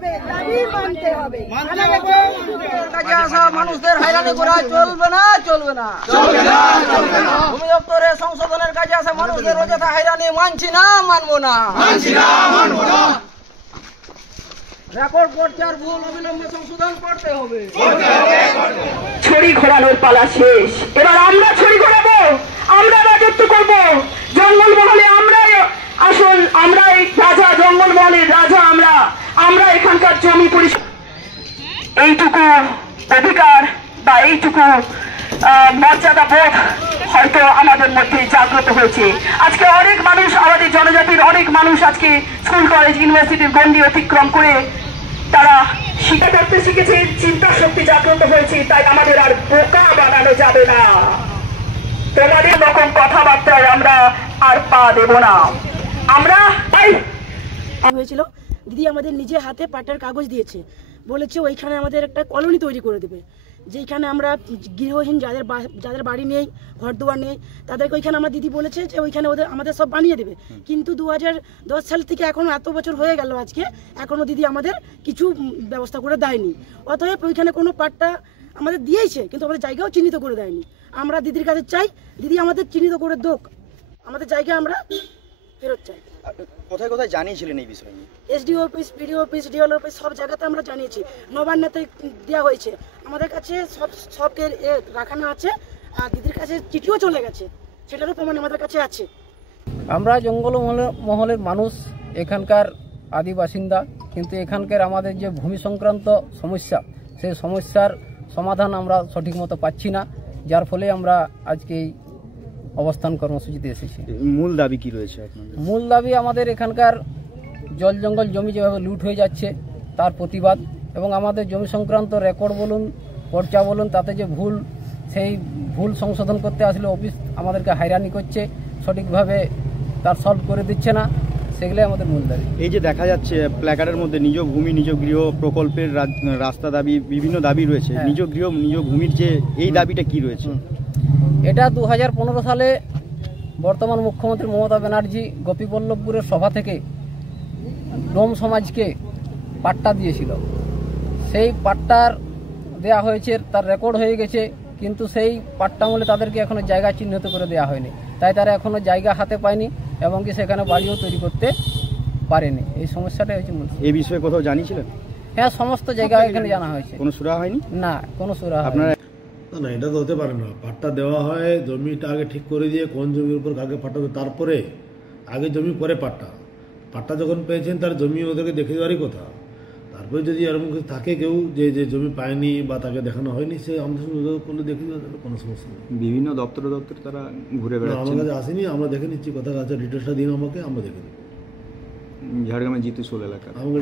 হবে, দাবি মানতে হবে। কাজে আসা মানুষদের হয়রানি করা চলবে না, চলবে না, চলবে না, চলবে না। ভূমি দপ্তরের সংশোধনের কাজে আসা মানুষদের অযথা হয়রানি মানছি না, মানবো না, মানছি না, মানবো না। রেকর্ড পর্চার ভুল অবিলম্বে সংশোধন করতে হবে। ছড়ি ঘোরানোর পালা শেষ, এবার আমরা ছড়ি ঘোরাবো, আমরা রাজত্ব করব। জঙ্গলমহলে আমরাই আসল, আমরাই রাজা, জঙ্গলমহলের রাজা আমরা। আমরা এখানকার জমি পরিষ্কার, এইটুকু অধিকার বা এইটুকু মর্যাদা বোধ হয়তো আমাদের মধ্যে জাগ্রত হয়েছে। আজকে অনেক মানুষ, আমাদের জনজাতির অনেক মানুষ আজকে স্কুল কলেজ ইউনিভার্সিটির গণ্ডি অতিক্রম করে তারা শিক্ষা করতে শিখেছে, চিন্তা শক্তি জাগ্রত হয়েছে। তাই আমাদের আর বোকা বানানো যাবে না, তোমাদের রকম কথাবার্তায় আমরা আর পা দেব না। আমরা হয়েছিল দিদি আমাদের নিজে হাতে পাট্টার কাগজ দিয়েছে, বলেছে ওইখানে আমাদের একটা কলোনি তৈরি করে দেবে, যেখানে আমরা গৃহহীন যাদের বাড়ি নেই, ঘর দুয়ার নেই, তাদেরকে ওইখানে আমার দিদি বলেছে যে ওইখানে আমাদের সব বানিয়ে দেবে। কিন্তু 2010 সাল থেকে এখনও এত বছর হয়ে গেল আজকে, এখনও দিদি আমাদের কিছু ব্যবস্থা করে দেয়নি। অতএব ওইখানে কোনো পাট্টা আমাদের দিয়েছে, কিন্তু আমাদের জায়গাও চিহ্নিত করে দেয়নি। আমরা দিদির কাছে চাই, দিদি আমাদের চিহ্নিত করে দোক, আমাদের জায়গা আমরা ফেরত চাই। কোথায় কোথায় জানিয়েছিলেন এই বিষয় নিয়ে? SDO office, BDO office, DL office, সব জায়গাতে আমরা জানিয়েছি। নবান্নতে দেওয়া হয়েছে, আমাদের কাছে সবকে রাখানো আছে, আর দিদির কাছে চিঠিও চলে গেছে, সেটারও প্রমাণ আমাদের কাছে আছে। আমরা জঙ্গলমহলের মানুষ, এখানকার আদি বাসিন্দা, কিন্তু এখানকার আমাদের যে ভূমি সংক্রান্ত সমস্যা, সেই সমস্যার সমাধান আমরা সঠিক মতো পাচ্ছি না, যার ফলে আমরা আজকে এই অবস্থান কর্মসূচিতে এসেছি। মূল দাবি কি রয়েছে আপনাদের? মূল দাবি আমাদের এখানকার জল জঙ্গল জমি যেভাবে লুট হয়ে যাচ্ছে তার প্রতিবাদ, এবং আমাদের জমি সংক্রান্ত রেকর্ড বলুন, পর্চা বলুন, তাতে যে ভুল, সেই ভুল সংশোধন করতে আসলে অফিস আমাদেরকে হয়রানি করছে, সঠিকভাবে তার সলভ করে দিচ্ছে না, সেগুলোই আমাদের মূল দাবি। এই যে দেখা যাচ্ছে প্ল্যাকার্ডের মধ্যে নিজ ভূমি নিজ গৃহ প্রকল্পের রাস্তা দাবি, বিভিন্ন দাবি রয়েছে, নিজ গৃহ নিজ ভূমির যে এই দাবিটা কি রয়েছে? এটা 2015 সালে বর্তমান মুখ্যমন্ত্রী মমতা ব্যানার্জি গোপীবল্লভপুরের সভা থেকে ডোম সমাজকে পাট্টা দিয়েছিল। সেই পাট্টার দেয়া হয়েছে, তার রেকর্ড হয়ে গেছে, কিন্তু সেই পাট্টা মূলে তাদেরকে এখনো জায়গা চিহ্নিত করে দেওয়া হয়নি, তাই তারা এখনো জায়গা হাতে পায়নি এবং কি সেখানে বাড়িও তৈরি করতে পারেনি। এই সমস্যাটাই হচ্ছে মূল। এই বিষয়ে কোথাও জানিয়েছিলেন? হ্যাঁ, সমস্ত জায়গায় এখানে জানা হয়েছে। কোনো সুরা হয়নি? না, কোনো সুরা আপনারা না, এটা তো হতে পারে না। পাট্টা দেওয়া হয়, জমিটা আগে ঠিক করে দিয়ে কোন জমির উপর কাকে পাট্টা দেবে, তারপরে আগে জমি পরে পাট্টা। পাট্টা যখন পেয়েছেন তার জমি ওদেরকে দেখে দেওয়ারই কথা। তারপরে যদি এরকম কিছু থাকে কেউ যে জমি পায়নি বা তাকে দেখানো হয়নি, সে আমাদের সঙ্গে যোগাযোগ করলে দেখে দেওয়া যাবে, কোনো সমস্যা নেই। বিভিন্ন দপ্তর তারা ঘুরে বেড়াচ্ছে। আমার কাছে আসেনি, আমরা দেখে নিচ্ছি কোথায় আছে, ডিটেলসটা দিন আমাকে, আমরা দেখে নিই। ঝাড়গ্রামের জিতুশোল এলাকা আমাকে